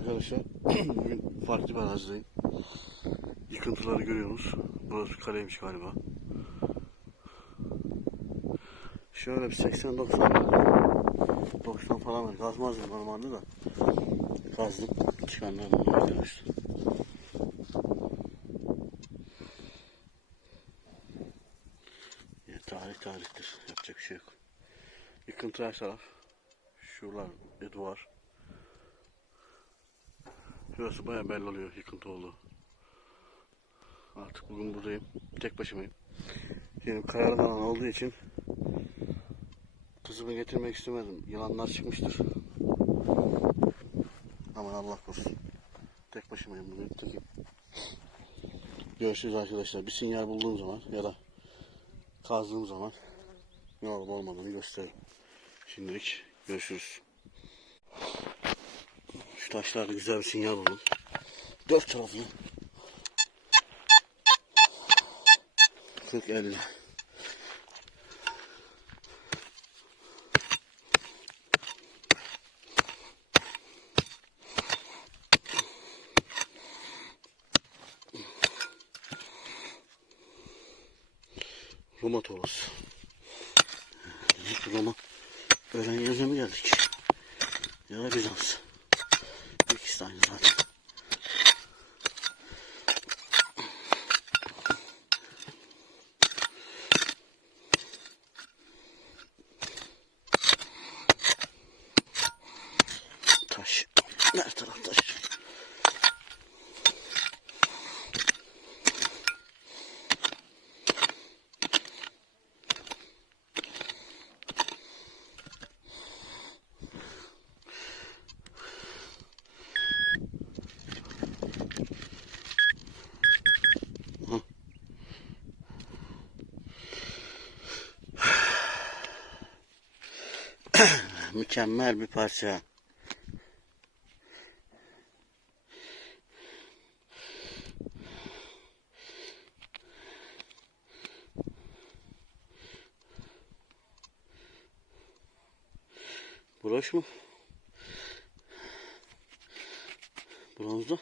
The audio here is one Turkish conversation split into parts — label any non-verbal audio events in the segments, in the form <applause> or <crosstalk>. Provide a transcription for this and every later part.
arkadaşlar. <clears throat> Bugün farklı bir arazideyim. Yıkıntıları görüyorsunuz. Burası kaleymiş galiba. Şöyle bir 80-90 90 falan. Kazmazdım normalde da. Kazdım. Çıkanlardan arkadaşlar. Ya, tarih tarihtir. Yapacak bir şey yok. Yıkıntı her taraf. Şuralar bir duvar. Şurası baya belli oluyor yıkıntı oldu. Artık bugün buradayım. Tek başımayım. Benim kararlı alan olduğu için kızımı getirmek istemedim. Yılanlar çıkmıştır. Aman Allah korusun. Tek başımayım bugün. Tekim. Görüşürüz arkadaşlar. Bir sinyal bulduğum zaman ya da kazdığım zaman ne olup olmadığını gösteririm. Şimdilik görüşürüz. Şu taşlarda güzel bir sinyal buldum. Dört taraflı. 40 50. Roma ki Roma öğlen mi geldik? Ya da Bizans. İkisi de aynı zaten. Taş. Her taraf taş. Mükemmel bir parça. Broş mu? Bronzlu.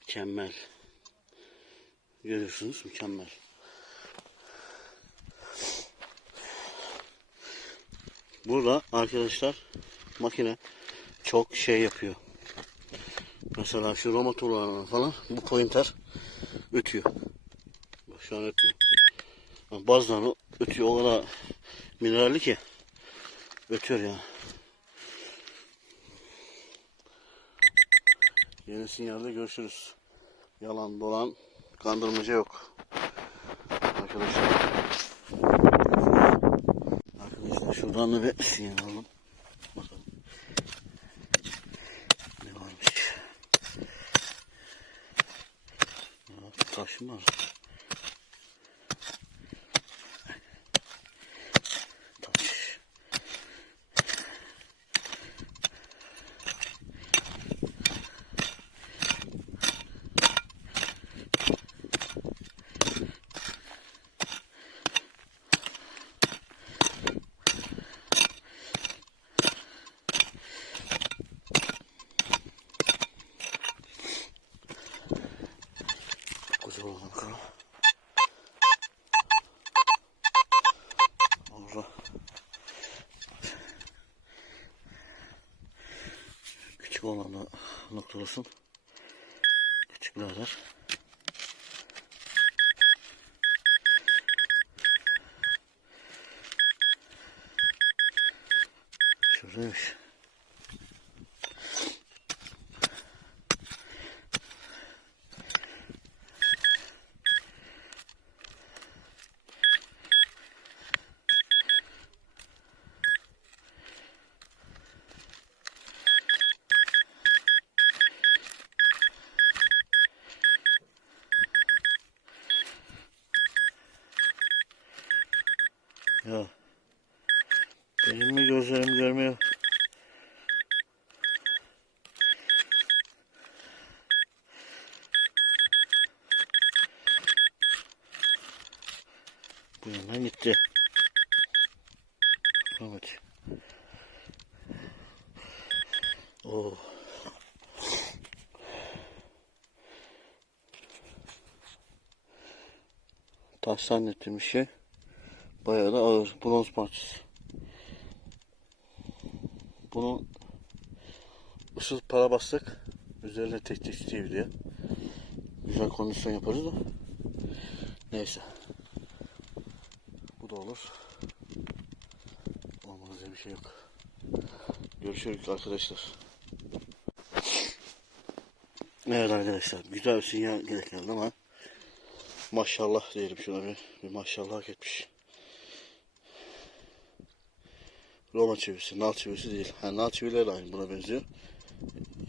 Mükemmel. Görüyorsunuz mükemmel. Burada arkadaşlar makine çok şey yapıyor. Mesela şu Roma falan bu pointer ötüyor. Bak şu an ötmüyor. Ama Bazılarını ötüyor o kadar mineralli ki ötüyor ya. Yeni sinyalde görüşürüz. Yalan dolan kandırmaca yok. Arkadaşlar. Şuradan da bir sinyal alalım. Bakalım. Ne varmış? Ya, taş mı var? Taş. Kocaman bakalım. Orada. Küçük olanı noktalasın. Küçük birader. Şuradaymış. Ya. Benim mi gözlerim görmüyor? Bu yandan gitti. Evet. Oo. Taş zannettiğim şey bayağı da ağır. Bronz parçası. Bunu ısıl para bassak üzerine tek tek diye güzel kondisyon yaparız da. Neyse. Bu da olur. Olmaz diye bir şey yok. Görüşürüz arkadaşlar. Evet arkadaşlar güzel bir sinyal gerek ama maşallah diyelim şuna bir, bir maşallah etmiş Roma çivisi, nal çivisi değil. Ha, nal çivileri aynı buna benziyor.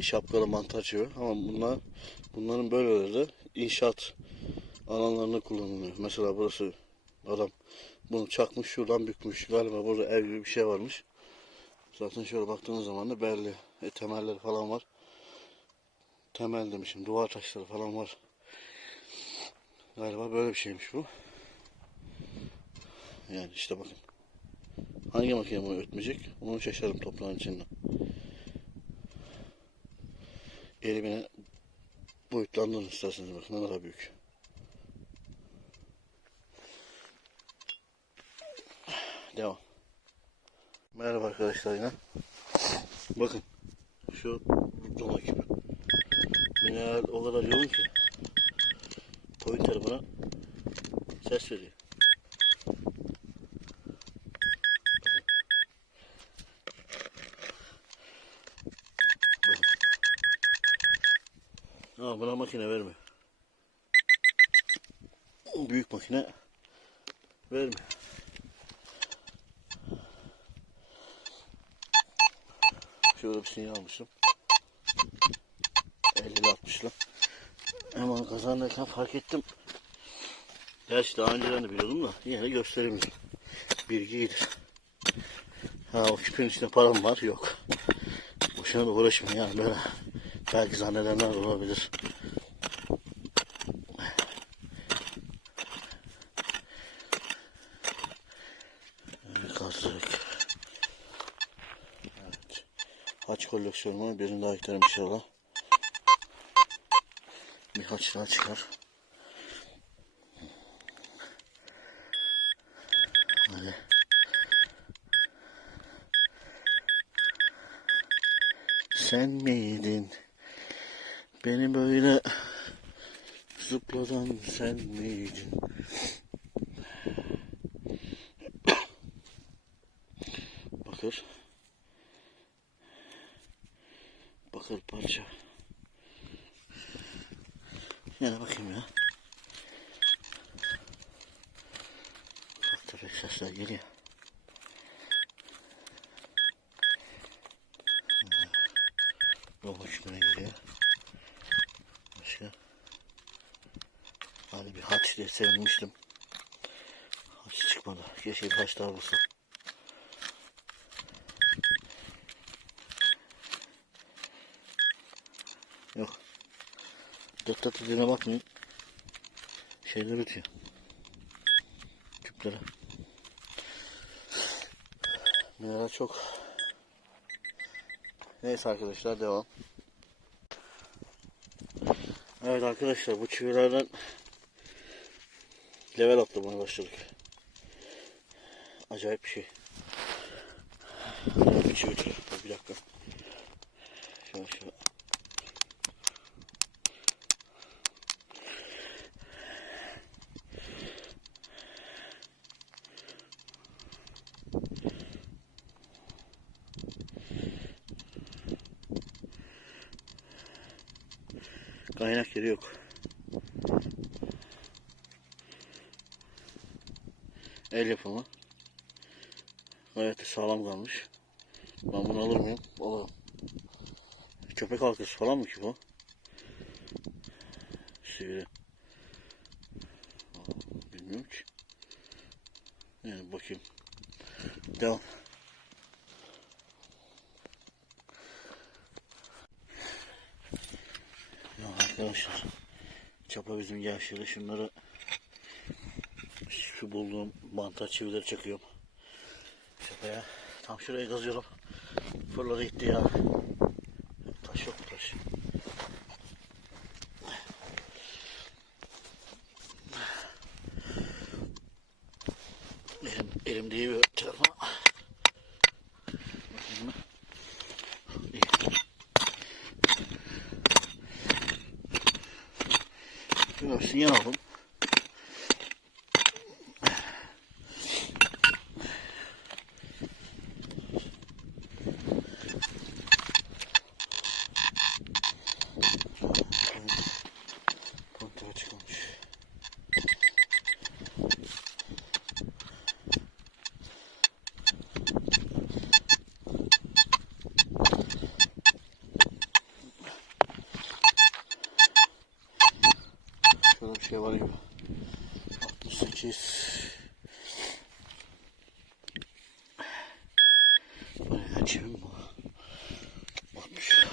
Şapkalı mantar çivi ama bunlar bunların böyleleri de inşaat alanlarında kullanılıyor. Mesela burası adam bunu çakmış şuradan bükmüş. Galiba burada ev gibi bir şey varmış. Zaten şöyle baktığınız zaman da belli. E, temelleri falan var. Temel demişim. Duvar taşları falan var. Galiba böyle bir şeymiş bu. Yani işte bakın. Hangi makine bunu ötmeyecek? Onu şaşarım toprağın içinden. Elimine boyutlandırın isterseniz bakın ne kadar büyük. Devam. Merhaba arkadaşlar yine. Bakın şu doma gibi. Mineral o kadar yoğun ki pointer buna ses veriyor. Makine verme. Büyük makine verme. Şöyle bir sinyal almışım. 50 60'la. Hemen kazandayken fark ettim. Gerçi daha önceden de biliyordum da yine göstereyim. dedim. Ha o küpün içinde param var yok. Boşuna da uğraşmayın yani böyle. Belki zannedenler olabilir. Kazdık. Evet. Haç koleksiyonuma birini daha eklerim inşallah. Bir haç daha çıkar. Hadi. Sen miydin? Beni böyle zıpladan sen miydin? Bakır. Bakır parça. Yana bakayım ya. Ufak tefek sesler geliyor. Yol üstüne gidiyor. Başka. Hani bir haç diye sevinmiştim. Haç çıkmadı. Keşke bir haç daha bulsam. Yok. Dıt dediğine bakmayın. Şeyler ötüyor. Küplere. Mineral çok. Neyse arkadaşlar devam. Evet arkadaşlar bu çivilerden level atlamaya başladık. Acayip bir şey. Bir çivi Bir dakika. Şöyle şöyle. Kaynak yeri yok. El yapımı. Gayet sağlam kalmış. Ben bunu alır mıyım? Alırım. Köpek halkası falan mı ki bu? Sivri. Bilmiyorum ki. Yani bakayım. Devam. Ya arkadaşlar çapa bizim gevşedi şunları şu bulduğum banta çivileri çekiyorum. Şuraya. Tam şuraya kazıyorum. Fırladı gitti ya. Taş yok taş. Elim, elim değiyor telefona. Sinyal aldım. Şey var gibi. 68. Bayağı cebim bu. Batmış.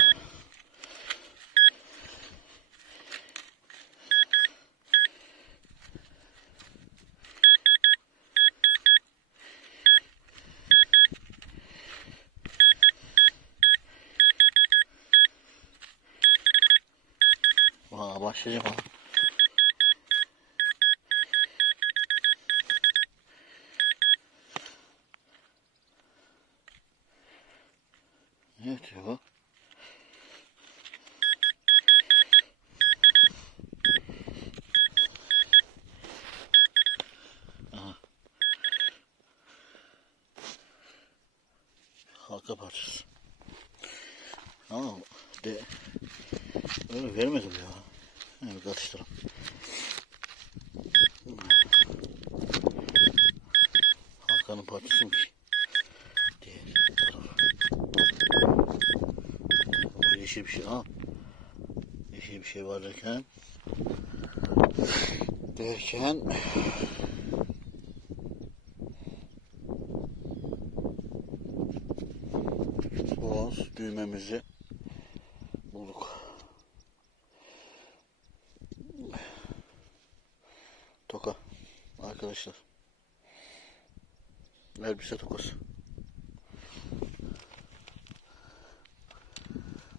Aa başlayacağım ha. Ne diyor bu? Aha. Halka parçası. Ama de öyle vermedim ya. Evet atıştırım. Halkanın parçası mı ki? Diğer taraf. Burada yeşil bir şey. Ha. Yeşil bir şey var derken. Derken. Bronz düğmemizi bulduk. Toka. Arkadaşlar. Elbise tokası.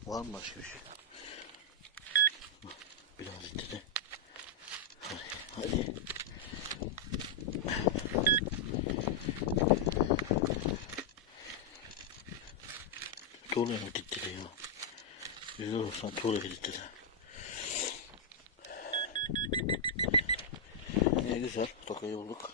Var mı başka bir şey? Biraz itti de. Hadi, hadi. Tuğla mı gitti de ya? Yüzde doksan tuğla gitti de. Ne güzel, tokayı bulduk.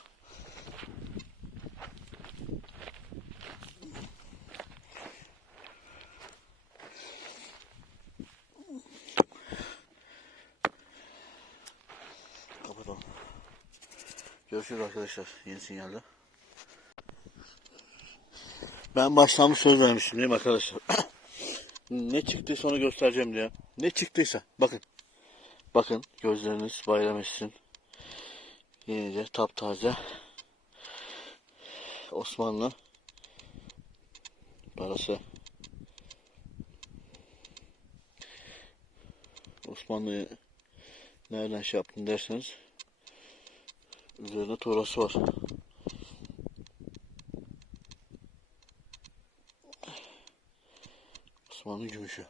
Görüşürüz arkadaşlar. Yeni sinyalde. Ben baştan bir söz vermiştim değil mi arkadaşlar? <coughs> ne çıktıysa onu göstereceğim diye. Ne çıktıysa. Bakın. Bakın gözleriniz bayram etsin. Yine de taptaze. Osmanlı parası. Osmanlı'yı nereden şey yaptın derseniz üzerinde torası var. Osmanlı gümüşü.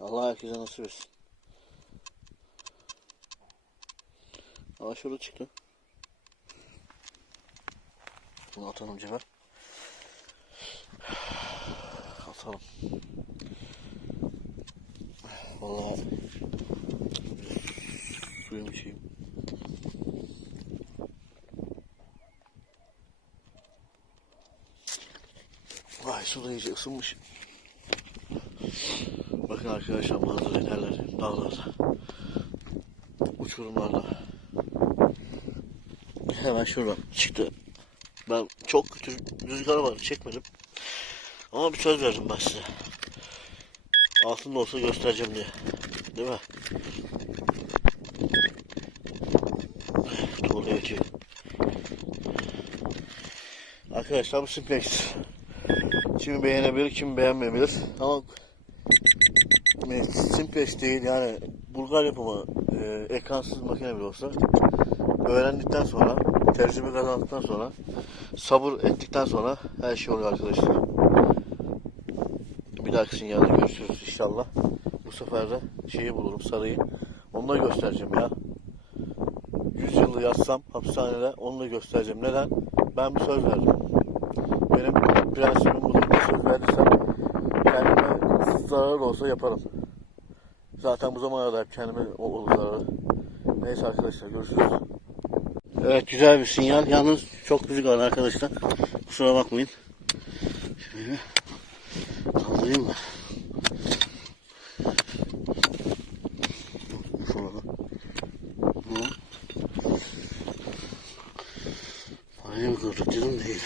Allah herkese nasip etsin. Aa şurada çıktı. Bunu atalım cebe. Atalım. Vallahi suyum içeyim. Vay su da iyice ısınmış. Bakın arkadaşlar manzara neler dağlarda. Uçurumlarda. Hemen şuradan çıktı. Ben çok kötü rüzgar vardı çekmedim. Ama bir söz verdim ben size. Altında olsa göstereceğim diye. Değil mi? Tuğla yetiyor. Arkadaşlar bu simplex. Kimi beğenebilir, kimi beğenmeyebilir. Ama simplex değil yani Bulgar yapımı e, ekransız makine bile olsa öğrendikten sonra, tecrübe kazandıktan sonra, sabır ettikten sonra her şey oluyor arkadaşlar. Bir dahaki sinyalde görüşürüz inşallah. Bu sefer de şeyi bulurum sarıyı. Onu da göstereceğim ya. 100 yılı yatsam hapishanede onu da göstereceğim. Neden? Ben bir söz verdim. Benim prensibim budur. Verdiysem kendime zarar da olsa yaparım. Zaten bu zamana kadar kendime oldu zararı. Neyse arkadaşlar görüşürüz. Evet güzel bir sinyal. Yalnız çok rüzgar arkadaşlar. Kusura bakmayın. Şöyle kaldırayım mı? Şurada. Bu. Parayı mı kırdık dedim değil.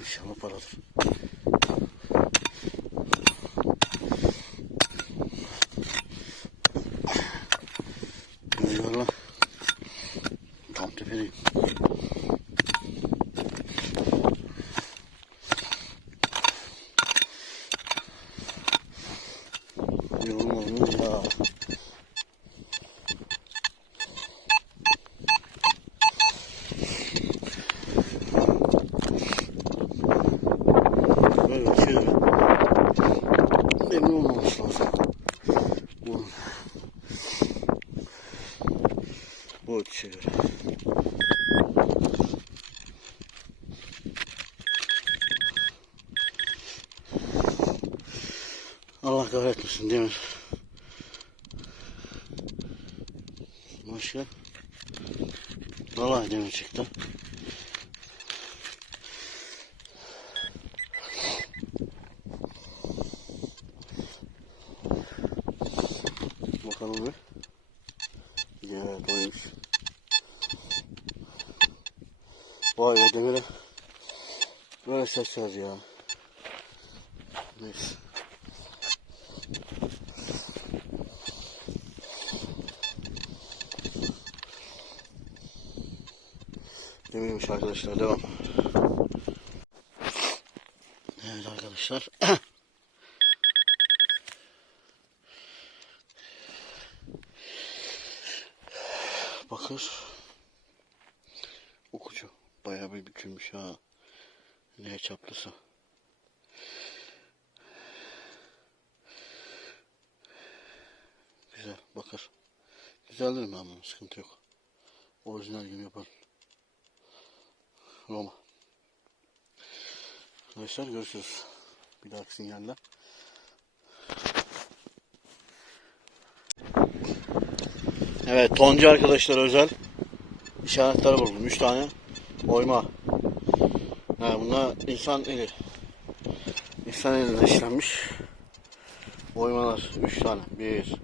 İnşallah paradır. Rüzgarla tam tepedeyim. Yorulmadım ya. Böyle bir şey Memnun olmaması lazım. Bu. Bu ölçüye göre. Allah kahretmesin değil mi? Başka? Demir çıktı. Bakalım bir. Evet oymuş. Vay be demire. Böyle ses var ya. Neyse. Demirmiş arkadaşlar devam. Evet arkadaşlar. <clears throat> Bakır. Okucu. Bayağı bir bükülmüş ha. Ne çaplısı. Güzel bakır. Güzeldir mi ama sıkıntı yok. Orijinal gibi yaparım. Roma. Arkadaşlar görüşürüz. Bir dahaki sinyalle. Evet toncu arkadaşlar özel işaretler buldum. 3 tane oyma. Ha, bunlar insan eli. İnsan eliyle işlenmiş. Oymalar 3 tane. 1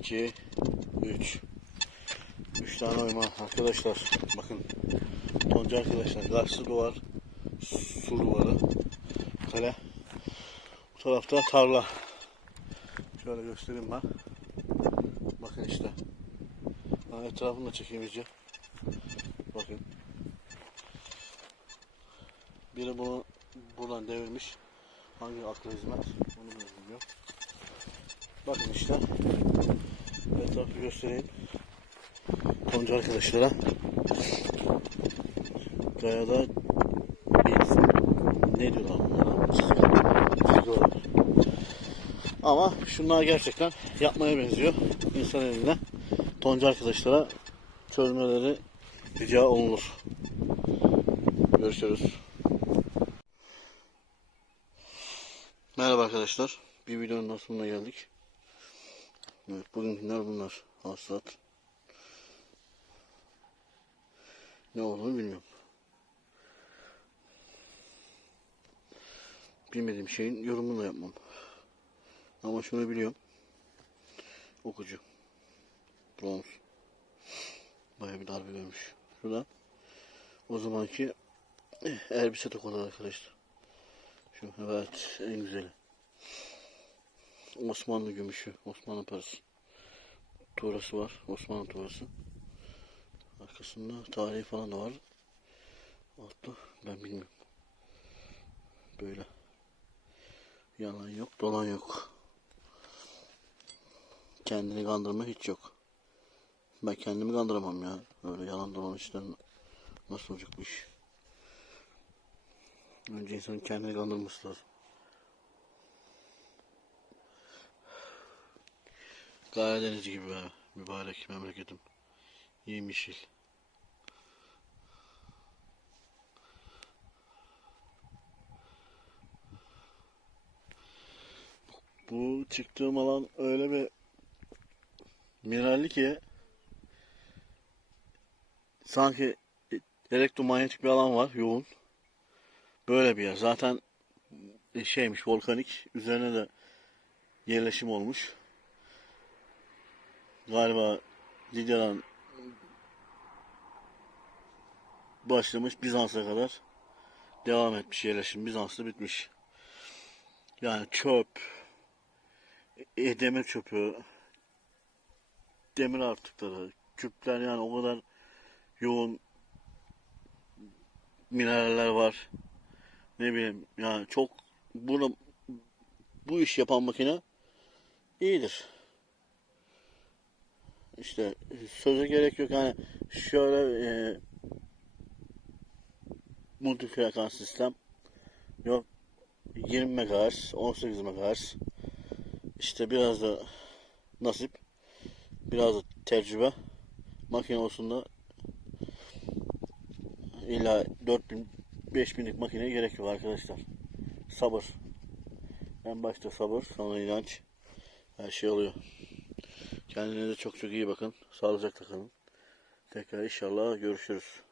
2 3 3 tane oyma arkadaşlar. Bakın toncu arkadaşlar. Karşı duvar su duvarı kale. Bu tarafta tarla. Şöyle göstereyim ben. Bakın işte. Ha, etrafını da çekeyim iyice. Bakın. Biri bunu buradan devirmiş. Hangi akla hizmet onu bilmiyorum. Bakın işte. Etrafı göstereyim. Toncu arkadaşlara. Kayada bir ne diyorlar bunlara? Ama şunlar gerçekten yapmaya benziyor. İnsan eline. Toncu arkadaşlara çözmeleri rica olunur. Görüşürüz. Merhaba arkadaşlar. Bir videonun sonuna geldik. Evet, bugünküler bunlar. Hasılat. Ne olduğunu bilmiyorum. Bilmediğim şeyin yorumunu da yapmam. Ama şunu biliyorum. Okucu. Bronz. Bayağı bir darbe görmüş. Şurada o zamanki eh, elbise tokaları arkadaşlar. Şu evet en güzeli. Osmanlı gümüşü. Osmanlı parası. Tuğrası var. Osmanlı tuğrası. Arkasında tarihi falan da var. Altta ben bilmiyorum. Böyle. Yalan yok, dolan yok. Kendini kandırma hiç yok. Ben kendimi kandıramam ya. Öyle yalan dolan işten nasıl olacak bu iş? Önce insanın kendini kandırması lazım. Karadeniz gibi be. Mübarek memleketim. Yemyeşil. Bu çıktığım alan öyle bir mineralli ki sanki elektromanyetik bir alan var yoğun. Böyle bir yer. Zaten şeymiş volkanik. Üzerine de yerleşim olmuş. Galiba Lidya'dan başlamış Bizans'a kadar devam etmiş yerleşim. Bizans'ta bitmiş. Yani çöp, e, demir çöpü, demir artıkları, küpler yani o kadar yoğun mineraller var. Ne bileyim yani çok bunu bu iş yapan makine iyidir. İşte söze gerek yok yani şöyle e, multifrekans sistem yok 20 MHz 18 MHz işte biraz da nasip biraz da tecrübe makine olsun da illa 4000 5000'lik makineye gerek yok arkadaşlar. Sabır. En başta sabır, sonra inanç. Her şey oluyor. Kendinize çok çok iyi bakın. Sağlıcakla kalın. Tekrar inşallah görüşürüz.